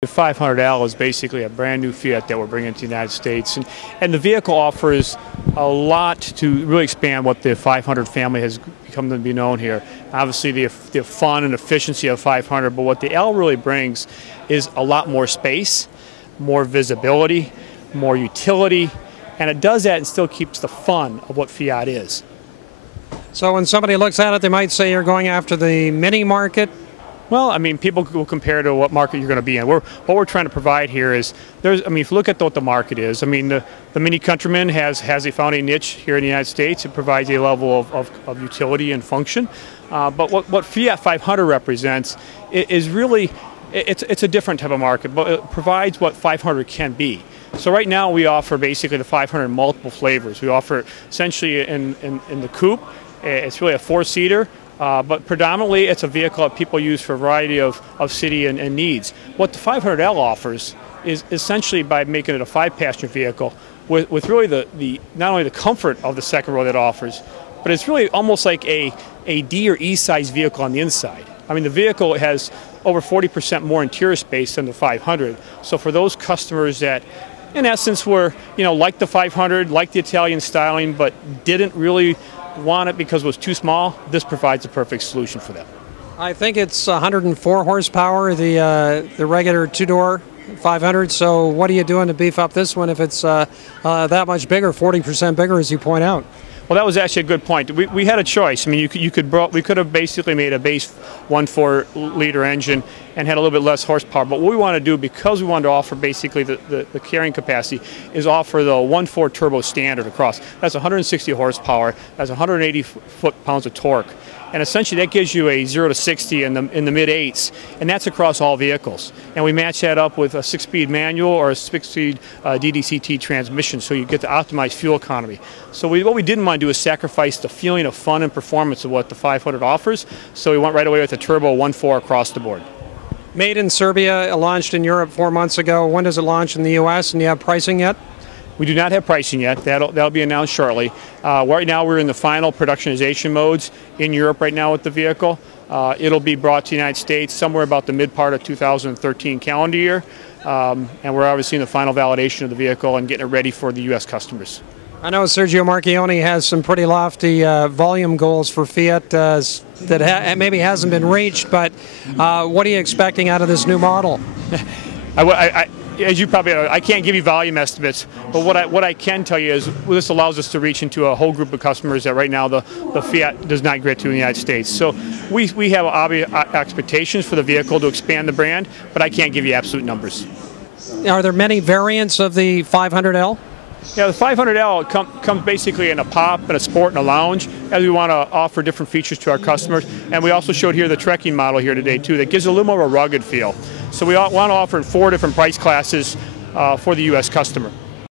The 500L is basically a brand new Fiat that we're bringing to the United States, and the vehicle offers a lot to really expand what the 500 family has become to be known here. Obviously the fun and efficiency of 500, but what the L really brings is a lot more space, more visibility, more utility, and it does that and still keeps the fun of what Fiat is. So when somebody looks at it, they might say you're going after the mini market. Well, I mean, people will compare to what market you're going to be in. What we're trying to provide here is, if you look at what the market is, I mean, the Mini Countryman has found a niche here in the United States. It provides a level of utility and function. But what Fiat 500 represents is really, it's a different type of market, but it provides what 500 can be. So right now we offer basically the 500 in multiple flavors. We offer essentially in the coupe. It's really a four-seater. But predominantly it's a vehicle that people use for a variety of city and needs. What the 500L offers is essentially by making it a 5-passenger vehicle with really the not only the comfort of the second row that it offers, but it's really almost like a D or E size vehicle on the inside. I mean, the vehicle has over 40% more interior space than the 500. So for those customers that in essence were, like the 500, like the Italian styling, but didn't really want it because it was too small, this provides a perfect solution for them. I think it's 104 horsepower, the regular two-door 500. So what are you doing to beef up this one if it's that much bigger, 40% bigger, as you point out? Well, that was actually a good point. We had a choice. I mean, we could have basically made a base 1.4-liter engine and had a little bit less horsepower. But what we want to do, because we wanted to offer basically the carrying capacity, is offer the 1.4 turbo standard across. That's 160 horsepower. That's 180 foot-pounds of torque. And essentially that gives you a 0 to 60 in the mid-8s, and that's across all vehicles. And we match that up with a 6-speed manual or a 6-speed DDCT transmission, so you get the optimized fuel economy. So what we didn't want to do is sacrifice the feeling of fun and performance of what the 500 offers, so we went right away with a turbo 1.4 across the board. Made in Serbia, launched in Europe 4 months ago. When does it launch in the U.S., and do you have pricing yet? We do not have pricing yet. That'll be announced shortly. Right now we're in the final productionization modes in Europe right now with the vehicle. It'll be brought to the United States somewhere about the mid part of 2013 calendar year. And we're obviously in the final validation of the vehicle and getting it ready for the U.S. customers. I know Sergio Marchionne has some pretty lofty volume goals for Fiat that maybe hasn't been reached, but what are you expecting out of this new model? As you probably know, I can't give you volume estimates, but what I can tell you is this allows us to reach into a whole group of customers that right now the Fiat does not get to in the United States. So we have obvious expectations for the vehicle to expand the brand, but I can't give you absolute numbers. Are there many variants of the 500L? Yeah, the 500L comes basically in a pop, and a sport, and a lounge, as we want to offer different features to our customers. And we also showed here the trekking model here today too, that gives a little more of a rugged feel. So we want to offer 4 different price classes for the U.S. customer.